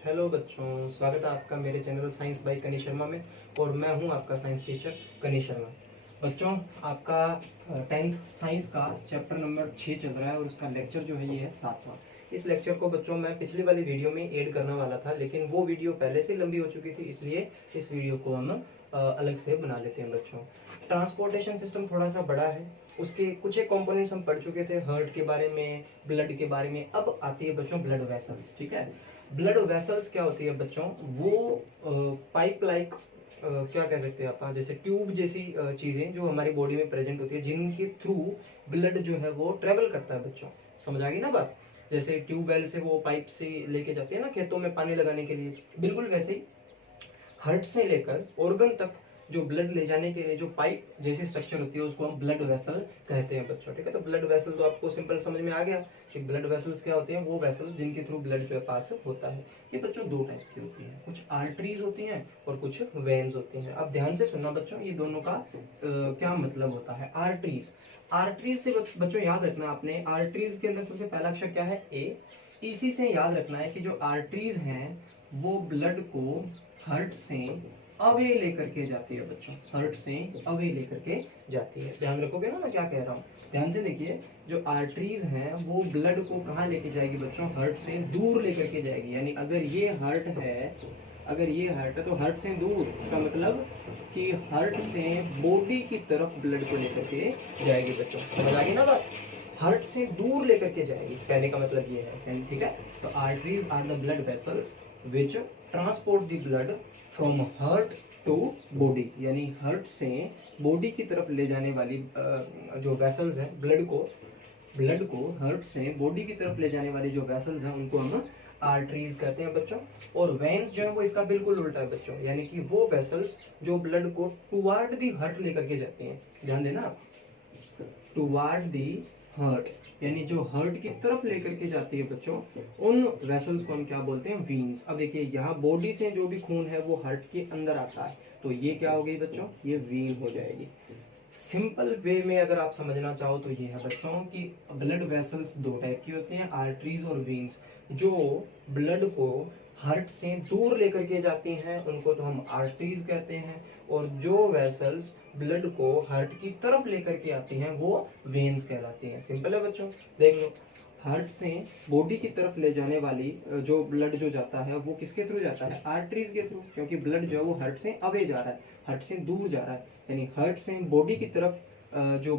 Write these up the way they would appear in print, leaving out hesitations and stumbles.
Hello बच्चों, स्वागत है आपका मेरे चैनल साइंस बाय कनी शर्मा में। और मैं हूं आपका साइंस टीचर कनी शर्मा। बच्चों, आपका 10th साइंस का चैप्टर नंबर 6 चल रहा है और उसका लेक्चर जो है ये है 7वां। इस लेक्चर को बच्चों मैं पिछली वाली वीडियो में ऐड करने वाला था, लेकिन वो वीडियो पहले से लंबी हो चुकी थी, इसलिए इस वीडियो को हम अलग से बना लेते हैं। बच्चों, ट्रांसपोर्टेशन सिस्टम थोड़ा सा बड़ा है, उसके कुछ एक कंपोनेंट्स हम पढ़ चुके थे, हार्ट के बारे में, ब्लड के बारे में। अब आती है बच्चों ब्लड वेसल्स। ठीक है, ब्लड वेसल्स क्या होती है बच्चों? वो पाइप लाइक क्या कह सकते हैं आप, जैसे ट्यूब जैसी चीजें जो हमारी बॉडी में प्रेजेंट होती है, जिनके थ्रू ब्लड जो है वो ट्रेवल करता है। बच्चों, समझ आ गई ना बात? जैसे ट्यूबवेल से वो पाइप से लेके जाते हैं ना खेतों में पानी लगाने के लिए, बिल्कुल वैसे ही हार्ट से लेकर ऑर्गन तक जो ब्लड ले जाने के लिए जो पाइप जैसी स्ट्रक्चर होती है उसको हम ब्लड वेसल कहते हैं बच्चों। ठीक है, तो ब्लड वेसल तो आपको सिंपल समझ में आ गया कि ब्लड वेसल्स क्या होते हैं। वो वेसल्स जिनके थ्रू ब्लड जो है पास होता है। ये बच्चों दो टाइप की होती हैं, कुछ आर्टरीज होती हैं और कुछ वेन्स होती हैं। अब ध्यान से सुनना बच्चों, ये दोनों का क्या मतलब होता है। आर्टरीज, आर्टरीज से बच्चों याद रखना आपने, आर्टरीज के अंदर सबसे पहला अक्षर क्या है? ए। इसी से याद रखना है कि जो आर्टरीज हैं वो ब्लड को हार्ट से अवे लेकर के जाती है बच्चों, हार्ट से अवे लेकर के जाती है। ध्यान रखोगे ना मैं क्या कह रहा हूँ? ध्यान से देखिए, जो आर्टरीज हैं वो ब्लड को कहाँ लेके जाएगी बच्चों? हार्ट से दूर लेकर के जाएगी। यानी अगर ये हार्ट है, अगर ये हार्ट है तो हार्ट से दूर, इसका मतलब कि हार्ट से बॉडी की तरफ ब्लड को लेकर के जाएगी। बच्चों, समझ आ गई ना बात? हार्ट से दूर लेकर के जाएगी, कहने का मतलब ये है। ठीक है, तो arteries are the blood vessels which transport the blood from heart to body. यानी हार्ट से बॉडी की तरफ ले जाने वाली जो वेसल्स हैं, ब्लड को हार्ट से बॉडी की तरफ ले जाने वाली जो वेसल्स हैं उनको हम आर्टरीज कहते हैं बच्चों। और वेन्स जो है वो इसका बिल्कुल उल्टा है बच्चों, यानी कि वो वेसल्स जो ब्लड को टुवार्ड दी हार्ट लेकर के जाती हैं। ध्यान देना आप, टुवार्ड दी हार्ट, यानी जो हार्ट की तरफ लेकर के जाती है बच्चों, उन वेसल्स को हम क्या बोलते हैं? वीन्स। अब देखिए, यहाँ बॉडी से जो भी खून है वो हार्ट के अंदर आता है, तो ये क्या हो गई बच्चों? ये वीन हो जाएगी। सिंपल वे में अगर आप समझना चाहो तो ये है बच्चों कि ब्लड वेसल्स दो टाइप की होती हैं, आर्टरीज और वीन्स। जो ब्लड को हार्ट से दूर लेकर के जाती हैं उनको तो हम आर्टरीज कहते हैं, और जो वेसल्स ब्लड को हार्ट की तरफ लेकर के आती हैं वो वेन्स कहलाती हैं। सिंपल है बच्चों, देख लो। हार्ट से बॉडी की तरफ ले जाने वाली जो ब्लड जो जाता है वो किसके थ्रू जाता है? आर्टरीज के थ्रू, क्योंकि ब्लड जो है वो हार्ट से अवे जा रहा है, हार्ट से दूर जा रहा है। यानी हार्ट से बॉडी की तरफ जो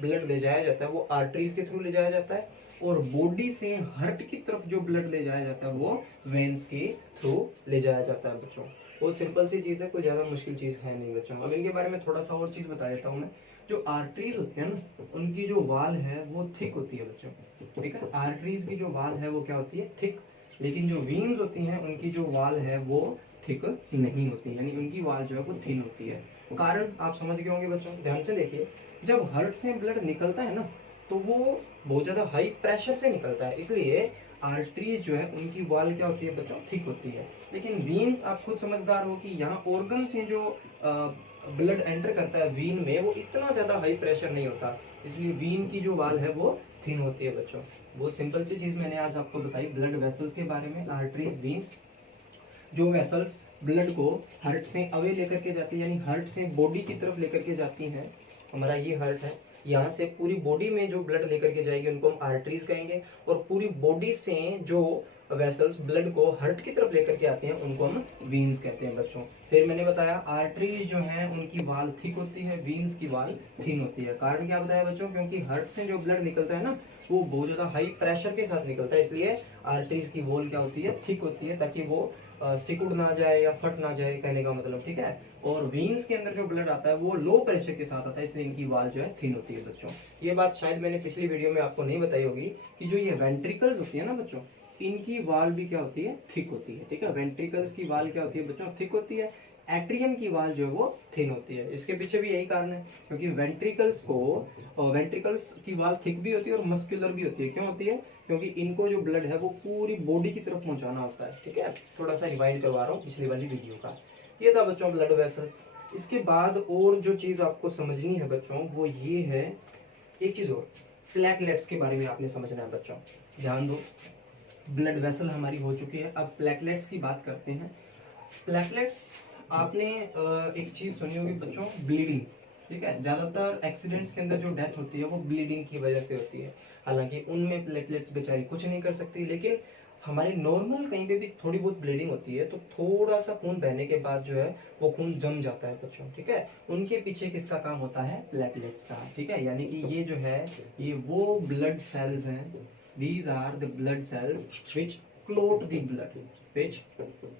ब्लड ले जाया जाता है वो आर्टरीज के थ्रू ले जाया जाता है, और बॉडी से हार्ट की तरफ जो ब्लड ले जाया जाता है वो वेन्स के थ्रू ले जाया जाता है बच्चों। बहुत सिंपल सी चीज़ है, कोई ज़्यादा मुश्किल चीज़ है नहीं बच्चों। अब इनके बारे में थोड़ा सा और चीज़ बता देता हूँ मैं। जो आर्टरीज होती है ना, उनकी जो वाल है वो थिक होती है बच्चों। ठीक है, आर्टरीज की जो वाल है वो क्या होती है? थिक। लेकिन जो वीन्स होती हैं उनकी जो वाल है वो थिक नहीं होती, यानी उनकी वाल जो है वो थिन होती है। कारण आप समझ गए होंगे बच्चों। ध्यान से देखिए, जब हार्ट से ब्लड निकलता है ना तो वो बहुत ज्यादा हाई प्रेशर से निकलता है, इसलिए आर्टरीज जो है उनकी वाल क्या होती है बच्चों? थिक होती है। लेकिन वीन्स, आप खुद समझदार हो कि यहाँ ऑर्गन से जो ब्लड एंटर करता है वीन में, वो इतना ज्यादा हाई प्रेशर नहीं होता, इसलिए वीन की जो वाल है वो थिन होती है बच्चों। बहुत सिंपल सी चीज मैंने आज आपको बताई ब्लड वेसल्स के बारे में, आर्टरीज, वीन्स। जो वेसल्स ब्लड को हार्ट से अवे लेकर के जाती है, यानी हार्ट से बॉडी की तरफ लेकर के जाती हैं। हमारा ये हार्ट है, यहाँ से पूरी बॉडी में जो ब्लड लेकर के जाएगी उनको हम आर्टरीज कहेंगे, और पूरी बॉडी से जो वेसल्स ब्लड को हार्ट की तरफ लेकर के आते हैं उनको हम वीन्स कहते हैं बच्चों। फिर मैंने बताया आर्टरीज जो है उनकी वाल थिक होती है, वीन्स की वाल थिन होती है। कारण क्या बताया बच्चों? क्योंकि हार्ट से जो ब्लड निकलता है ना वो बहुत ज्यादा हाई प्रेशर के साथ निकलता है, इसलिए आर्टरीज की वॉल क्या होती है? थिक होती है, ताकि वो सिकुड़ ना जाए या फट ना जाए, कहने का मतलब। ठीक है, और वीन्स के अंदर जो ब्लड आता है वो लो प्रेशर के साथ आता है, इसलिए इनकी वाल जो है थिन होती है बच्चों। ये बात शायद मैंने पिछली वीडियो में आपको नहीं बताई होगी कि जो ये वेंट्रिकल्स होती है ना बच्चों, इनकी वाल भी क्या होती है? थिक होती है। ठीक है, वेंट्रिकल्स की वाल क्या होती है बच्चों? थिक होती है। एट्रियम की वाल जो है वो थिन होती है। इसके पीछे भी यही कारण है, क्योंकि वेंट्रिकल्स की वाल थिक भी होती है और मस्कुलर भी होती है। क्यों होती है? क्योंकि इनको जो ब्लड है वो पूरी बॉडी की तरफ पहुंचाना होता है। ठीक है, थोड़ा सा रिवाइंड करवा रहा हूँ पिछली वाली वीडियो का। ये था बच्चों ब्लड वेसल। इसके बाद और जो चीज आपको समझनी है बच्चों वो ये है, एक चीज और, प्लेटलेट्स के बारे में आपने समझना है बच्चों। ध्यान दो, ब्लड वेसल हमारी हो चुकी है। अब प्लेटलेट्स की बात करते हैं। प्लेटलेट्स, आपने एक चीज सुनी होगी बच्चों, ब्लीडिंग, ठीक है। ज्यादातर एक्सीडेंट्स के अंदर जो डेथ होती है वो ब्लीडिंग की वजह से होती है। हालांकि उनमें प्लेटलेट्स बेचारी कुछ नहीं कर सकती, लेकिन हमारे नॉर्मल कहीं पे भी थोड़ी बहुत ब्लीडिंग होती है तो थोड़ा सा खून बहने के बाद जो है वो खून जम जाता है बच्चों, ठीक है। उनके पीछे किसका काम होता है? प्लेटलेट्स का, ठीक है। यानी कि ये जो है ये वो ब्लड सेल्स हैं, these are the blood cells which clot the blood, which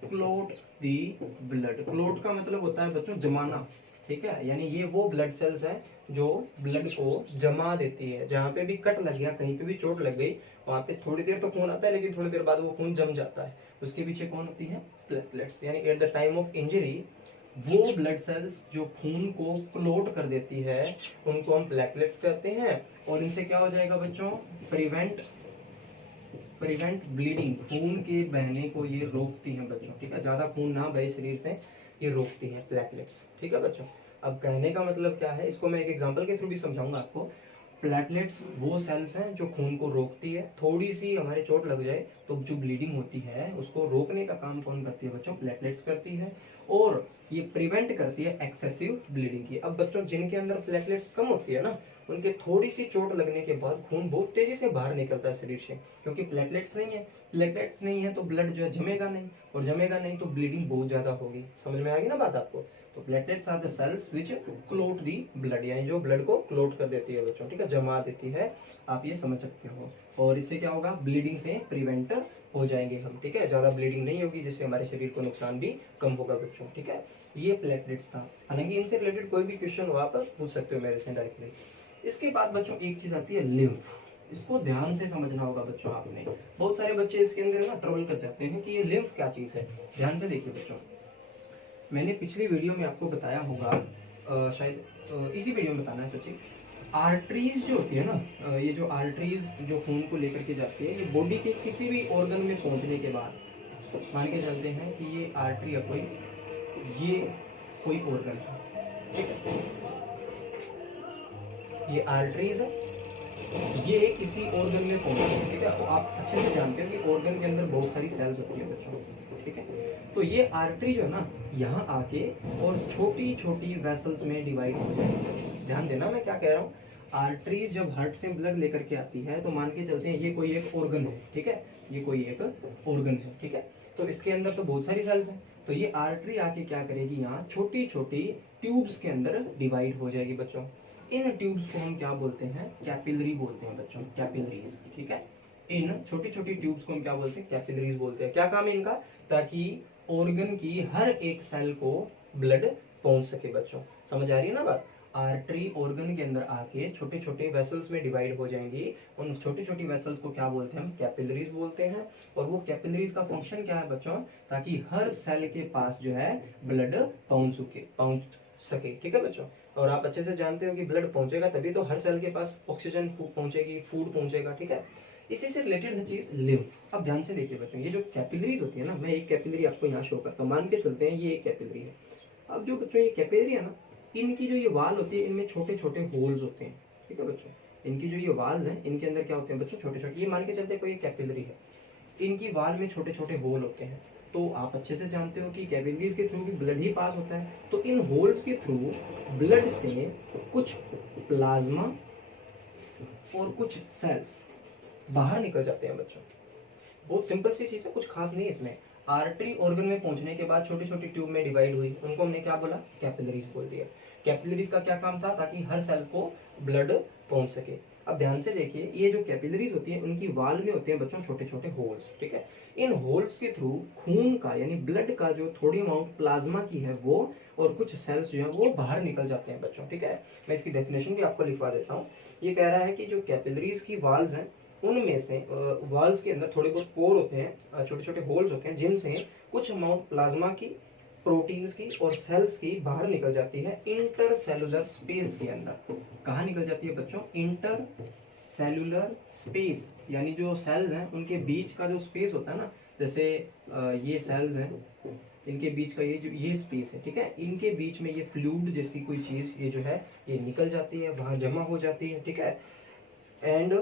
clot the blood। clot का मतलब होता है बच्चों जमाना, ठीक है। यानी ये वो ब्लड सेल्स हैं जो ब्लड को जमा देती है। जहाँ पे भी कट लग गया, कहीं पे भी चोट लग गई, वहाँ पे थोड़ी देर तो खून आता है, लेकिन थोड़ी देर बाद वो खून जम जाता है। उसके पीछे कौन होती है? प्लेटलेट्स। यानी at the time of injury वो ब्लड सेल्स जो खून को क्लोट कर देती है उनको हम प्लेटलेट्स कहते हैं। और इनसे क्या हो जाएगा बच्चों? प्रिवेंट ब्लीडिंग, खून के बहने को ये रोकती हैं बच्चों, ठीक है। ज्यादा खून ना बहे शरीर से ये रोकती हैं प्लेटलेट्स, ठीक है बच्चों। अब कहने का मतलब क्या है, इसको मैं एक एग्जांपल के थ्रू भी समझाऊंगा आपको। प्लेटलेट्स वो सेल्स हैं जो खून को रोकती है। थोड़ी सी हमारे चोट लग जाए तो जो ब्लीडिंग होती है उसको रोकने का काम कौन करती है बच्चों? प्लेटलेट्स करती है। और ये प्रिवेंट करती है एक्सेसिव ब्लीडिंग की। अब बच्चों जिनके अंदर प्लेटलेट्स कम होती है ना, उनके थोड़ी सी चोट लगने के बाद खून बहुत तेजी से बाहर निकलता है शरीर से, क्योंकि प्लेटलेट्स नहीं है। प्लेटलेट्स नहीं है तो ब्लड जो है जमेगा नहीं, और जमेगा नहीं तो ब्लीडिंग बहुत ज्यादा होगी। समझ में आ गई ना बात आपको? तो platelets are the cells which clot the blood, यानी जो ब्लड को क्लोट कर देती है बच्चों, ठीक है, जमा देती है। आप ये समझ सकते हो। और इससे क्या होगा? ब्लीडिंग से प्रिवेंट हो जाएंगे हम, ठीक है। ज्यादा ब्लीडिंग नहीं होगी, जिससे हमारे शरीर को नुकसान भी कम होगा बच्चों, ठीक है। ये प्लेटलेट्स था। हालांकि इनसे रिलेटेड कोई भी क्वेश्चन हो आप पूछ सकते हो मेरे से डायरेक्टली। इसके बाद बच्चों एक चीज आती है लिम्फ। इसको ध्यान से समझना होगा बच्चों आपने। बहुत सारे बच्चे इसके अंदर ना ट्रबल कर जाते हैं कि ये लिम्फ क्या चीज है। ध्यान से देखिए बच्चों, मैंने पिछली वीडियो में आपको बताया होगा, शायद इसी वीडियो में बताना है सचिन। आर्टरीज जो होती है ना, ये जो आर्टरीज जो खून को लेकर के जाती है, ये बॉडी के किसी भी ऑर्गन में पहुंचने के बाद मान के चलते हैं कि ये आर्टरी है कोई, ये कोई ऑर्गन है, ठीक है। ये आर्टरीज है, ये किसी ऑर्गन में पहुंचती है, ठीक है। तो आप अच्छे से जानते हो कि ऑर्गन के अंदर बहुत सारी सेल्स होती है बच्चों, ठीक है। तो ये आर्टरी जो है ना, यहाँ आके और छोटी छोटी वेसल्स में डिवाइड हो जाएगी। ध्यान देना मैं क्या कह रहा हूँ। आर्टरीज जब हार्ट से ब्लड लेकर के आती है तो मान के चलते हैं ये कोई एक ऑर्गन है, ठीक है, ये कोई एक ऑर्गन है, ठीक है। तो इसके अंदर तो बहुत सारी सेल्स हैं। तो ये आर्टरी आके क्या करेगी, यहाँ छोटी छोटी ट्यूब्स के अंदर डिवाइड हो जाएगी बच्चों। इन ट्यूब्स को हम क्या बोलते हैं? कैपिलरी बोलते हैं बच्चों, कैपिलरीज, ठीक है। इन छोटी छोटी ट्यूब्स को हम क्या बोलते हैं? कैपिलरीज बोलते हैं। क्या काम है इनका? ताकि ऑर्गन की हर एक सेल को ब्लड पहुंच सके बच्चों। समझ आ रही है ना बात? आर्टरी ऑर्गन के अंदर आके छोटे छोटे वेसल्स में डिवाइड हो जाएंगी। उन छोटी छोटी वेसल्स को क्या बोलते हैं? हम कैपिलरीज बोलते हैं। और वो कैपिलरीज का फंक्शन क्या है बच्चों? ताकि हर सेल के पास जो है ब्लड पहुंच सके, ठीक है बच्चों। और आप अच्छे से जानते हो कि ब्लड पहुंचेगा तभी तो हर सेल के पास ऑक्सीजन पहुंचेगी, फूड पहुंचेगा, ठीक है। इसी से रिलेटेड है चीज लिम्फ। अब ध्यान से देखिए बच्चों, ये जो कैपिलरीज होती है ना, मैं एक कैपिलरी आपको यहाँ शो करता हूँ। मान के चलते हैं ये एक कैपिलरी है। अब जो बच्चों ये कैपिलरी है ना, इनकी जो ये वाल होती है, इनमें छोटे छोटे होल्स होते हैं, ठीक है बच्चों। इनकी जो ये वाल्स हैं, इनके अंदर क्या होते हैं बच्चों? छोटे छोटे। ये मान के चलते कोई कैपिलरी है, इनकी वाल में छोटे छोटे होल होते हैं। तो आप अच्छे से जानते हो कि कैपिलरीज के थ्रू भी ब्लड ही पास होता है। तो इन होल्स के थ्रू ब्लड से कुछ प्लाज्मा और कुछ सेल्स बाहर निकल जाते हैं बच्चों। बहुत सिंपल सी चीज है, कुछ खास नहीं है इसमें। आर्टरी ऑर्गन में पहुंचने के बाद छोटी छोटी ट्यूब में डिवाइड हुई, उनको हमने क्या बोला? कैपिलरीज बोल दिया। कैपिलरीज का क्या काम था? ताकि हर सेल को ब्लड पहुंच सके। अब ध्यान से देखिए, ये जो कैपिलरीज होती है उनकी वाल में होते हैं बच्चों छोटे छोटे होल्स, ठीक है। इन होल्स के थ्रू खून का यानी ब्लड का जो थोड़ी अमाउंट प्लाज्मा की है वो और कुछ सेल्स जो है वो बाहर निकल जाते हैं बच्चों, ठीक है। मैं इसकी डेफिनेशन भी आपको लिखवा देता हूँ। ये कह रहा है कि जो कैपिलरीज की वाल्स हैं उनमें से वाल्स के अंदर थोड़े बहुत पोर होते हैं, छोटे छोटे होल्स होते हैं, जिनसे कुछ अमाउंट प्लाज्मा की, प्रोटीन्स की और सेल्स की बाहर निकल जाती है इंटर सेलुलर स्पेस के अंदर। कहाँ निकल जाती है बच्चों? इंटर सेलुलर स्पेस, यानी जो सेल्स हैं उनके बीच का जो स्पेस होता है ना, जैसे ये सेल्स हैं, इनके बीच का ये स्पेस है, ठीक है। इनके बीच में ये फ्लूइड जैसी कोई चीज ये जो है ये निकल जाती है, वहां जमा हो जाती है, ठीक है। And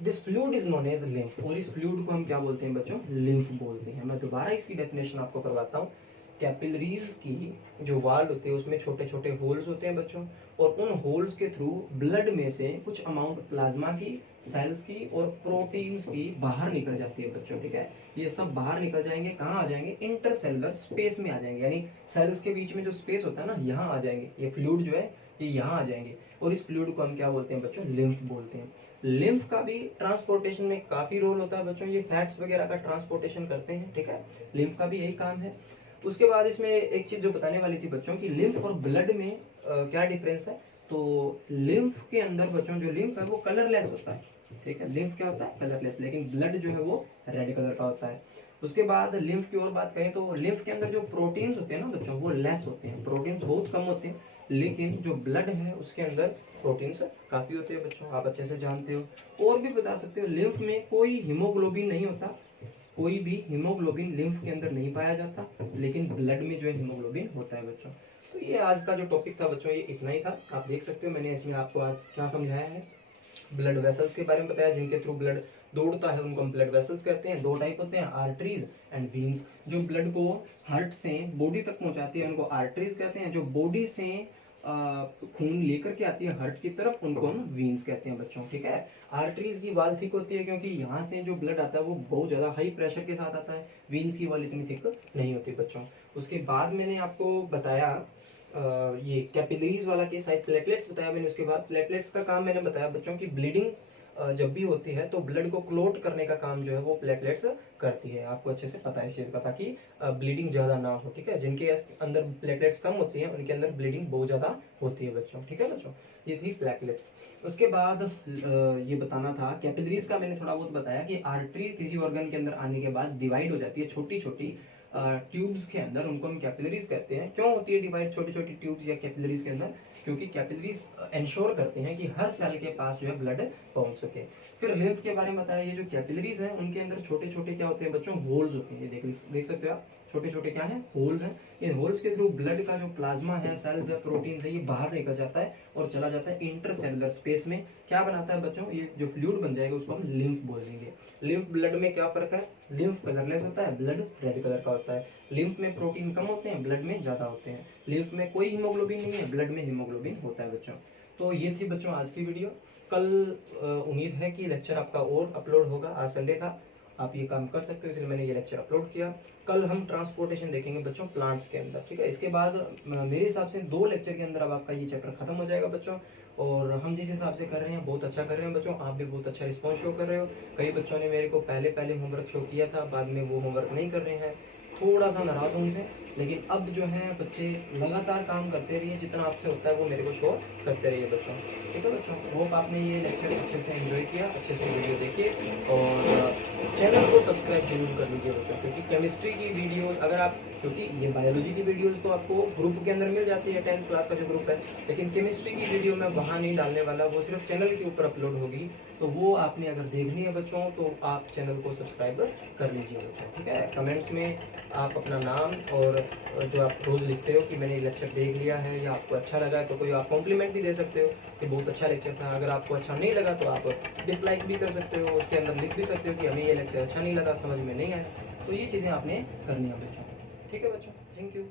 this fluid is known as lymph, और इस फ्लूइड को हम क्या बोलते हैं बच्चों, लिम्फ बोलते हैं। मैं दोबारा इसकी डेफिनेशन आपको करवाता हूँ। कैपिलरीज की जो वाल होते हैं उसमें छोटे छोटे होल्स होते हैं बच्चों, और उन होल्स के थ्रू ब्लड में से कुछ अमाउंट प्लाज्मा की, सेल्स की और प्रोटीन्स की बाहर निकल जाती है बच्चों, ठीक है। ये सब बाहर निकल जाएंगे, कहाँ आ जाएंगे, इंटरसेलुलर स्पेस में आ जाएंगे, यानी सेल्स के बीच में जो स्पेस होता है ना, यहाँ आ जाएंगे। ये फ्लूइड जो है ये यहाँ आ जाएंगे, और इस फ्लूइड को हम क्या बोलते हैं बच्चों, लिम्फ बोलते हैं। लिम्फ का भी ट्रांसपोर्टेशन में काफी रोल होता है बच्चों, ये फैट्स वगैरह का ट्रांसपोर्टेशन करते हैं, ठीक है। लिम्फ का भी यही काम है। उसके बाद इसमें एक चीज जो बताने वाली थी बच्चों की लिम्फ और ब्लड में क्या डिफरेंस है। तो लिम्फ के अंदर बच्चों जो लिम्फ है वो कलरलेस होता है, ठीक है। लिम्फ क्या होता है, कलरलेस, लेकिन ब्लड जो है वो रेड कलर का होता है। उसके बाद लिम्फ की और बात करें तो लिम्फ के अंदर जो प्रोटीन्स होते हैं ना बच्चों वो लेस होते हैं, प्रोटीन्स बहुत कम होते हैं, लेकिन जो ब्लड है उसके अंदर प्रोटीन्स काफी होते हैं बच्चों, आप अच्छे से जानते हो। और भी बता सकते हो, लिम्फ में कोई हीमोग्लोबिन नहीं होता, कोई भी हीमोग्लोबिन लिम्फ के अंदर नहीं पाया जाता, लेकिन ब्लड में जो है हीमोग्लोबिन होता है बच्चों। तो ये आज का जो टॉपिक था बच्चों ये इतना ही था। आप देख सकते हो मैंने इसमें आपको आज क्या समझाया है, ब्लड वेसल्स के बारे में बताया, जिनके थ्रू ब्लड दौड़ता है उनको हम ब्लड वेसल्स कहते हैं। दो टाइप होते हैं, आर्टरीज एंड वीन्स। जो ब्लड को हार्ट से बॉडी तक पहुंचाती है उनको आर्टरीज कहते हैं, जो बॉडी से खून लेकर के आती है हार्ट की तरफ उनको हम वीन्स कहते हैं बच्चों, ठीक है। आर्टरीज की वाल थिक होती है क्योंकि यहाँ से जो ब्लड आता है वो बहुत ज्यादा हाई प्रेशर के साथ आता है, वीन्स की वाल इतनी थिक नहीं होती बच्चों। उसके बाद मैंने आपको बताया ये कैपिलरीज वाला केस, साइड प्लेटलेट्स बताया मैंने। उसके बाद प्लेटलेट्स का काम मैंने बताया बच्चों की ब्लीडिंग जब भी होती है तो ब्लड को क्लोट करने का काम जो है वो प्लेटलेट्स करती है, आपको अच्छे से पता है इस चीज का, ताकि ब्लीडिंग ज्यादा ना हो, ठीक है। जिनके अंदर प्लेटलेट्स कम होती है उनके अंदर ब्लीडिंग बहुत ज्यादा होती है बच्चों, ठीक है बच्चों। ये थी प्लेटलेट्स। उसके बाद ये बताना था कैपिलरीज का, मैंने थोड़ा बहुत बताया कि आर्टरी किसी ऑर्गन के अंदर आने के बाद डिवाइड हो जाती है छोटी छोटी ट्यूब्स के अंदर, उनको हम कैपिलरीज कहते हैं। क्यों होती है डिवाइड छोटी छोटी ट्यूब्स या कैपिलरीज के अंदर, क्योंकि कैपिलरीज इंश्योर करते हैं कि हर सेल के पास जो है ब्लड पहुंच सके। फिर लिम्फ के बारे में बताया, ये जो कैपिलरीज हैं उनके अंदर छोटे छोटे क्या होते हैं बच्चों, होल्स होते हैं। ये देख सकते हो आप, छोटे छोटे क्या है, होल्स हैं। इन होल्स के थ्रू ब्लड का जो प्लाज्मा है, सेल्स है, प्रोटीन है, ये बाहर निकल जाता है और चला जाता है इंटरसेलुलर स्पेस में। क्या बनाता है बच्चों, ये जो फ्लूइड बन जाएगा उसको हम लिम्फ बोल देंगे। लिम्फ ब्लड में क्या फर्क है, लिम्फ कलरलेस होता है, ब्लड रेड कलर का होता है। लिम्फ में प्रोटीन कम होते हैं, ब्लड में ज्यादा होते हैं। लिम्फ में कोई हीमोग्लोबिन नहीं है, ब्लड में हीमोग्लोबिन होता है बच्चों। तो ये थी बच्चों आज की वीडियो। कल उम्मीद है कि लेक्चर आपका और अपलोड होगा, आज संडे था, आप ये काम कर सकते हो, इसलिए मैंने ये लेक्चर अपलोड किया। कल हम ट्रांसपोर्टेशन देखेंगे बच्चों प्लांट्स के अंदर, ठीक है। इसके बाद मेरे हिसाब से 2 लेक्चर के अंदर अब आपका ये चैप्टर खत्म हो जाएगा बच्चों। और हम जिस हिसाब से कर रहे हैं बहुत अच्छा कर रहे हैं बच्चों, आप भी बहुत अच्छा रिस्पॉन्स शो कर रहे हो। कई बच्चों ने मेरे को पहले होमवर्क शो किया था, बाद में वो होमवर्क नहीं कर रहे हैं, थोड़ा सा नाराज हूँ उनसे। लेकिन अब जो है बच्चे लगातार काम करते रहिए, जितना आपसे होता है वो मेरे को शो करते रहिए बच्चों, ठीक है बच्चों। होप आपने ये लेक्चर अच्छे से एंजॉय किया, अच्छे से वीडियो देखिए और चैनल को सब्सक्राइब जरूर कर लीजिए बच्चों, क्योंकि केमिस्ट्री की वीडियोस अगर आप, क्योंकि ये बायोलॉजी की वीडियोस तो आपको ग्रुप के अंदर मिल जाती है, 10th क्लास का जो ग्रुप है, लेकिन केमिस्ट्री की वीडियो मैं वहाँ नहीं डालने वाला, वो सिर्फ चैनल के ऊपर अपलोड होगी। तो वो आपने अगर देखनी है बच्चों तो आप चैनल को सब्सक्राइब कर लीजिए बच्चों, ठीक है। कमेंट्स में आप अपना नाम और जो आप रोज लिखते हो कि मैंने ये लेक्चर देख लिया है या आपको अच्छा लगा है, तो कोई आप कॉम्प्लीमेंट भी दे सकते हो कि बहुत अच्छा लेक्चर था। अगर आपको अच्छा नहीं लगा तो आप डिसलाइक भी कर सकते हो, उसके अंदर लिख भी सकते हो कि हमें ये लेक्चर अच्छा नहीं लगा, समझ में नहीं आया। तो ये चीज़ें आपने करनी है बच्चों, ठीक है बच्चों। Thank you.